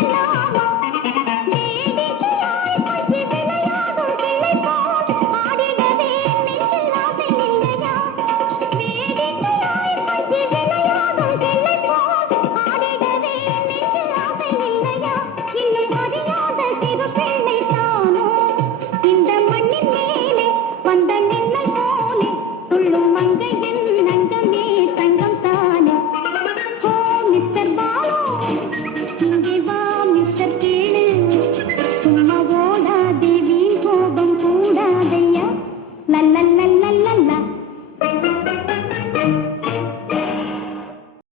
you know.